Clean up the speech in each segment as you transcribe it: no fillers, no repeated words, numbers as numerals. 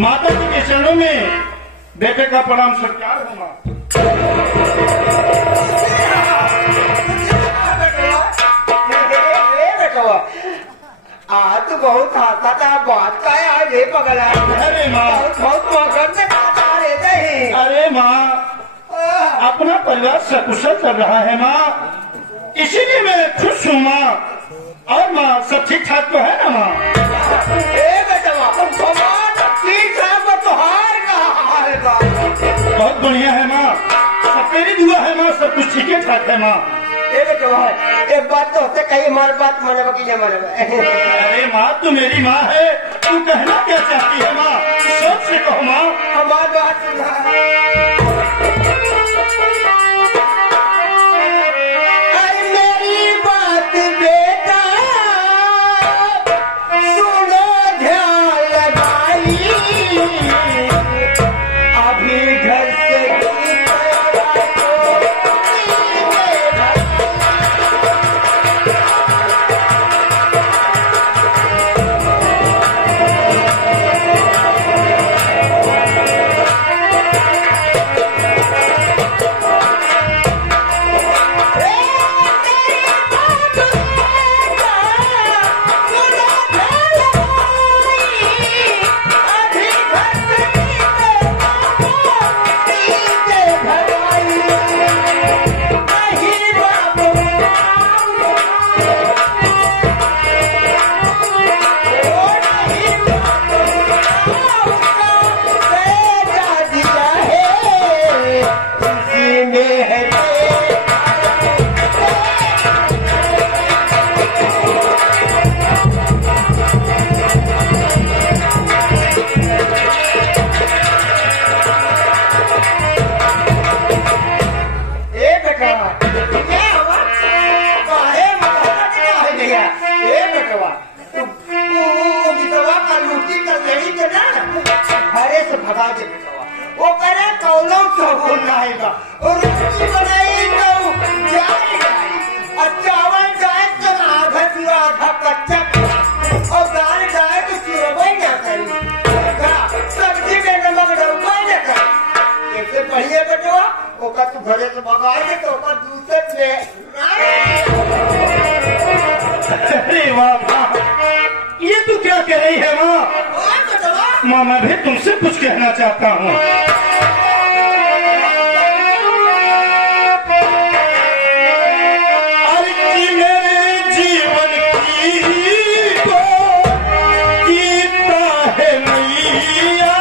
माता जी के चरणों में बेटे का प्रणाम सत्कार हो माँ। आज तो बहुत हंसा था, बात का आज ये पगला। अरे माँ बहुत मगन में खाता रहता है। अरे माँ अपना परिवार सकुशल चल रहा है माँ, इसीलिए मैं खुश हूँ माँ। और माँ सब ठीक ठाक तो है ना माँ? बहुत बढ़िया है माँ, सब तेरी दुआ है माँ, सब कुछ ठीक ठाक है माँ। एक बात तो होते कहीं हमारी बात माने की माने। अरे माँ तू मेरी माँ है, तू कहना क्या चाहती है माँ? सोच से कहो माँ। हमारी बात सुना। वो करे कौलों तो बनाएगा और रोटी बनाई तो जाए और चावल जाए तो आधा कच्चा और दाल जाए तो चूरबई ना करी, सब्जी में नमक डलवाई ना करी। इससे बढ़िया बेटवा ओका तू घरे से मंगाई दे तो ओका दूसरे ले। अरे वाह, ये तू क्या कह रही है माँ? माँ मैं भी तुमसे कुछ कहना चाहता हूँ। अरे मेरे जीवन की तो कीता है मैया,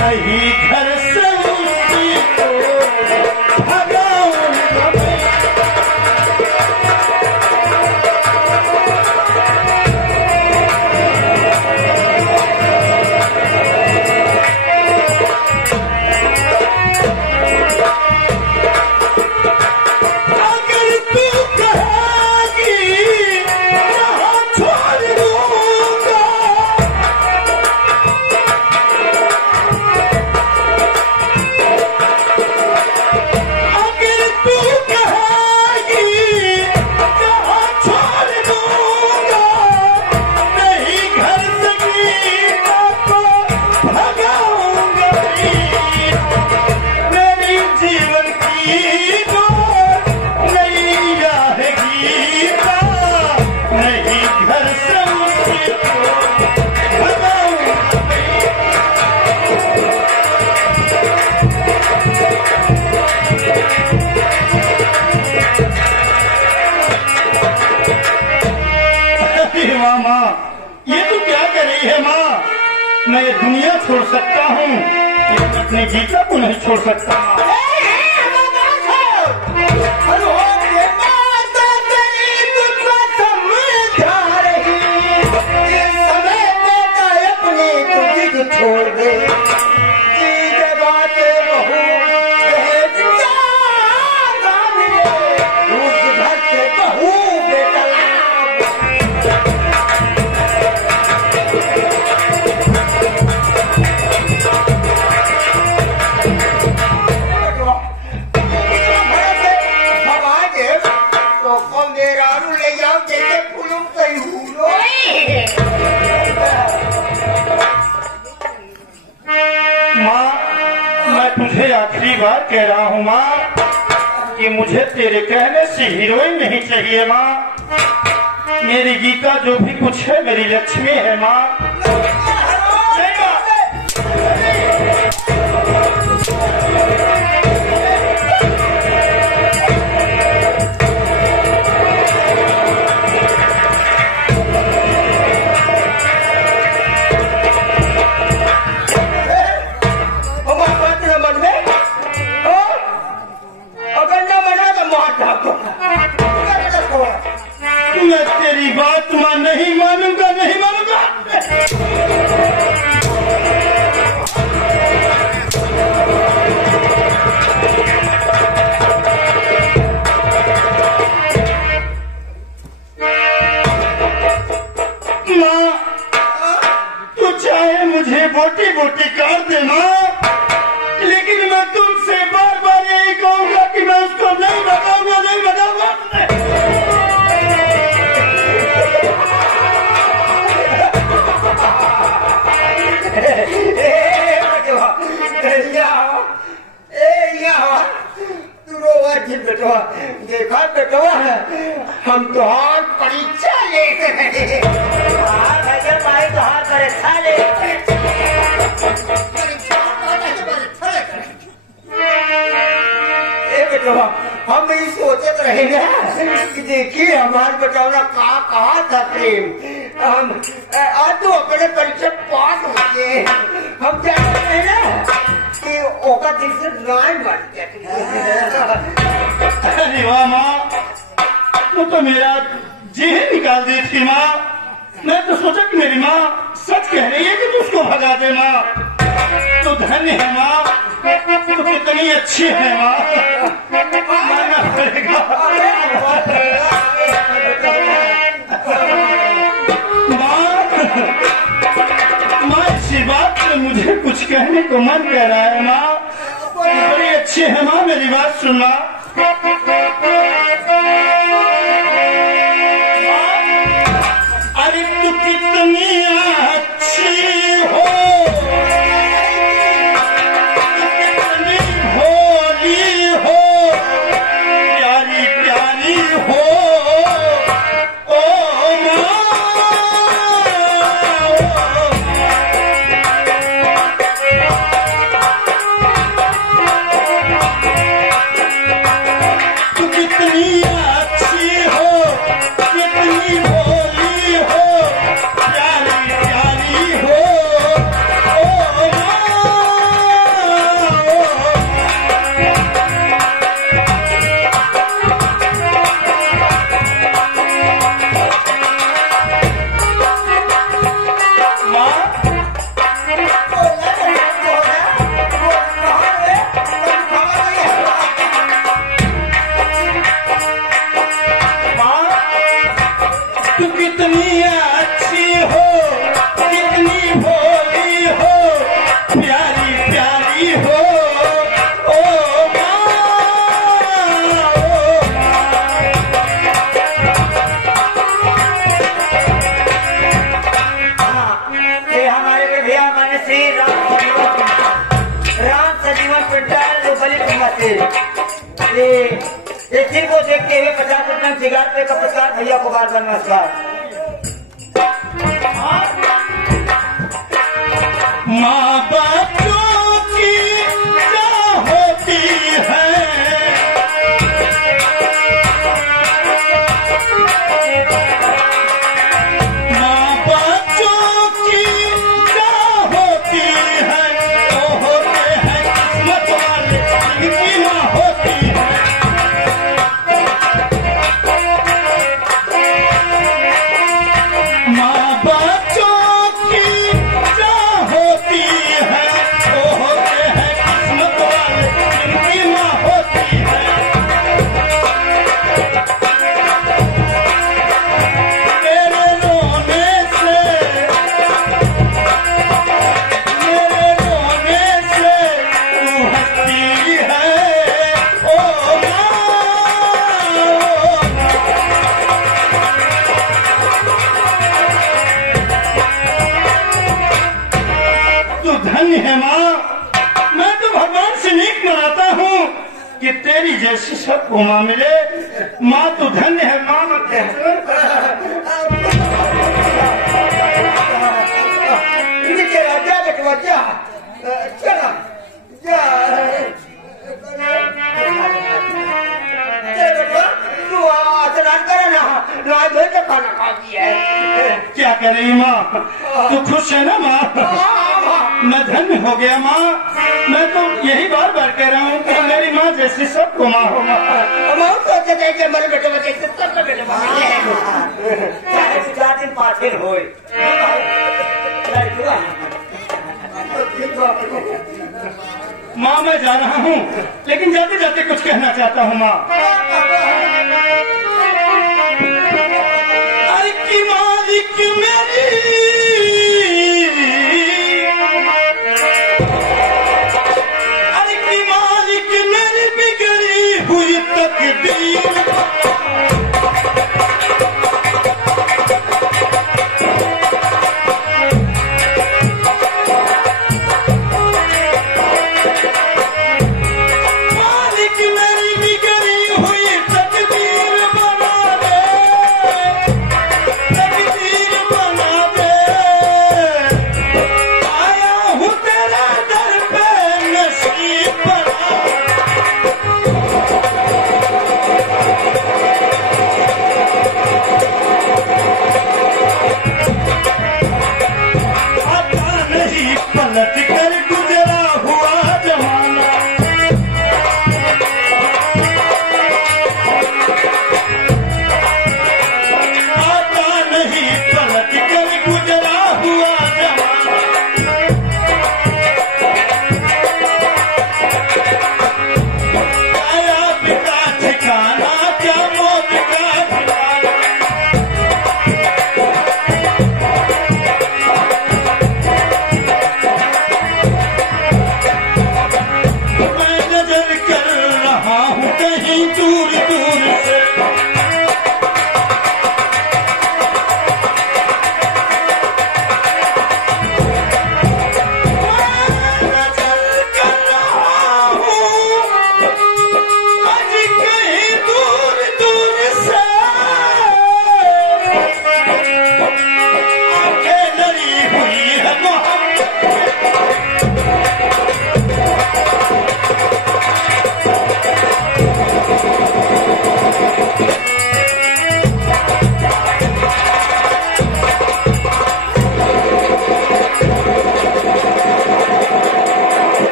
नहीं घर से उसी को भगाऊंगा मैं। मैं ये दुनिया छोड़ सकता हूँ, लेकिन अपने गीता को नहीं छोड़ सकता। छोड़ दे बार कह रहा हूँ माँ कि मुझे तेरे कहने से हीरोइन नहीं चाहिए माँ। मेरी गीता जो भी कुछ है मेरी लक्ष्मी है माँ। नहीं माँ। मैं तेरी बात मां नहीं मानूंगा, नहीं मानूंगा। माँ तू चाहे मुझे बोटी बोटी काट दे माँ, लेकिन मैं तुमसे बार बार यही कहूंगा कि मैं उसको नहीं बताऊंगा, नहीं बताऊंगा। देखा बेटवा हम तो और परीक्षा लेते हैं। भाई तो हाथ परीक्षा लेते बेटवा हम यही सोचते रहे ना कि देखिए हमारे बेटवा कहा था प्रेम हम आज तो अपने परीक्षा पास हो गए। हम जानते हैं ना कि ओका दिल से नाई बनते। अरे वाह माँ, तू तो मेरा जी ही निकाल दी थी माँ। मैं तो सोचा कि मेरी माँ सच कह रही है कि तू उसको भगा दे माँ। तो धन्य है माँ, तो कितनी अच्छी है माँ। मानना पड़ेगा माँ। इसी बात पे मुझे कुछ कहने को मन कर रहा है माँ। बड़ी अच्छी है माँ, मेरी बात सुनना। अरे तू कितनी अच्छी हो, कितनी भोली हो, प्यारी प्यारी हो ओ माँ। तू कितनी अच्छी हो, कितनी भोली हो, प्यारी प्यारी हो ओ माँ। तू कितनी अच्छी हो, कितनी भोली हो, प्यारी प्यारी हो ओ माँ। ये हमारे भैया माने श्री राम सजीवन पिंटाल बलि ये चीज को देखते हुए 50 रुपये सिगार पे का प्रसाद भैया को बार बार नमस्कार। माँ बच्चों की क्या होती है, माँ बच्चों की क्या होती है, वो होते हैं किस्मत वाले जिनकी माँ होती है। माँ बच्चों की क्या होती है, वो होते हैं किस्मत वाले जिनकी माँ होती है। तेरे रोने से, मेरे रोने से तू हंसती है ओ माँ। तू धन्य है माँ, मैं तो भगवान से तुझसे नीक मनाता हूँ कि तेरी जैसी सबको माँ मिले। माँ तू धन्य है माँ, मत है। चला खाना खा दिया है। क्या करें माँ, तू खुश है ना माँ? मैं धन्य हो गया माँ। मैं तो यही बार बार कह रहा हूँ कि मेरी माँ जैसी सबको माँ हो। माँ सोचते थे कि मेरे बेटे बच्चे सबके बेटे चाहे 4 दिन 5 दिन हो। माँ मैं जा रहा हूँ, लेकिन जाते जाते कुछ कहना चाहता हूँ माँ। अरे की मालिक मेरी, अरे की मालिक मेरी बिगड़ी हुई तकदीर।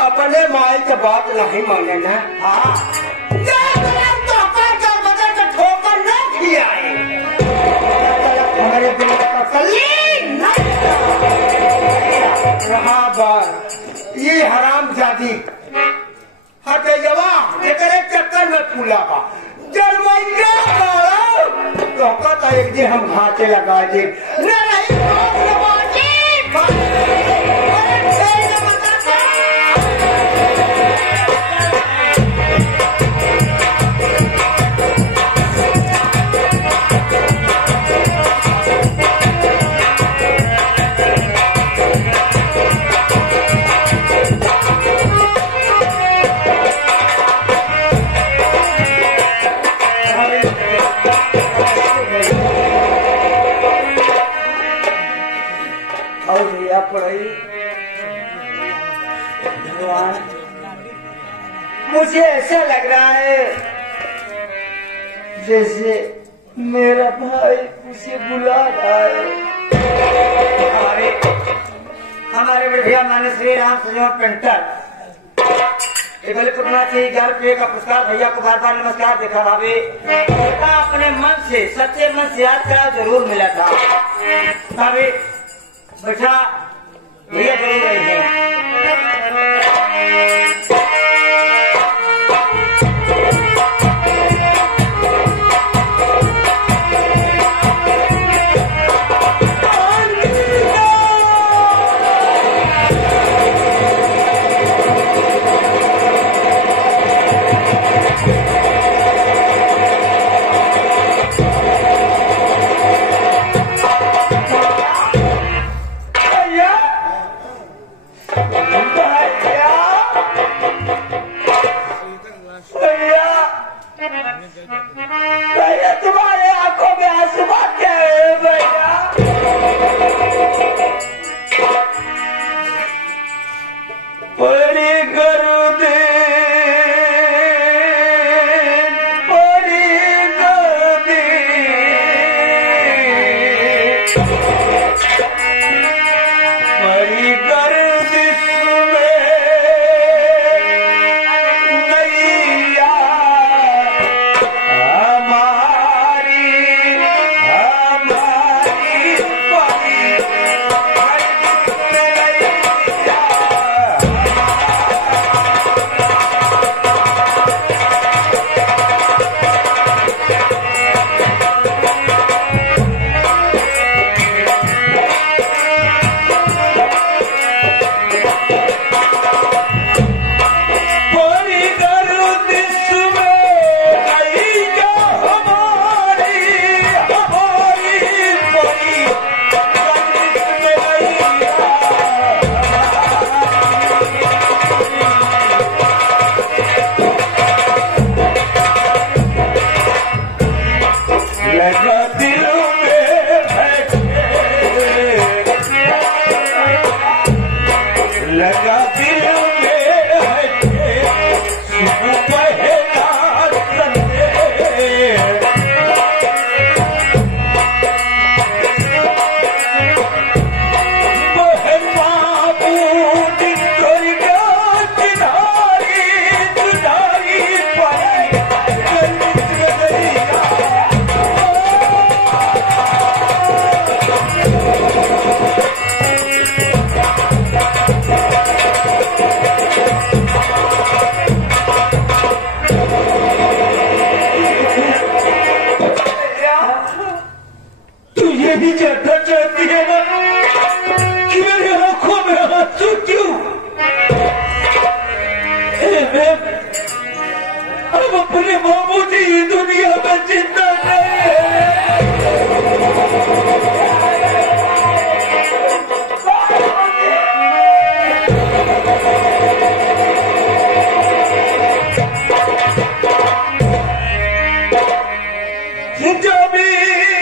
अपने माई के बात नहीं माने ना। ठोकर न खियाए हमारे दिल का रहा बार ये हराम जादी हटे जवाब चक्कर में फूला का जरमैया तो कहता एक दिन हम घाटे लगा दे मुझे ऐसा लग रहा है जैसे मेरा भाई मुझे बुला रहा है। हमारे बढ़िया माने श्री राम सुजन पेंटर पुटना से 11 रुपये का पुरस्कार भैया को बार बार नमस्कार। देखा भाभी अपने मन से सच्चे मन से याद करा जरूर मिला था। भाभी बैठा भैया जरूर बैठे। भैया तुम्हारे आंखों में आंसू क्या है भैया? बड़ी गर्दी बड़ी गर्दी बड़ी गर्दिश में नैया हमारी बड़ी गर्दिश में नैया। बड़ी गर्दिश में नैया हमारी बड़ी गर्दिश में नैया। लगा दिल में लगा दिल में सुबह पहला संदेश। बहन माबूद दुर्गा किनारी तुझारी परी गर्दिश में नैया। तू ये भी जानना चाहती है ना कि मेरी आंखों में आंसू क्यों? अब अपने मामूली दुनिया में जिंदा नहीं है। जमीन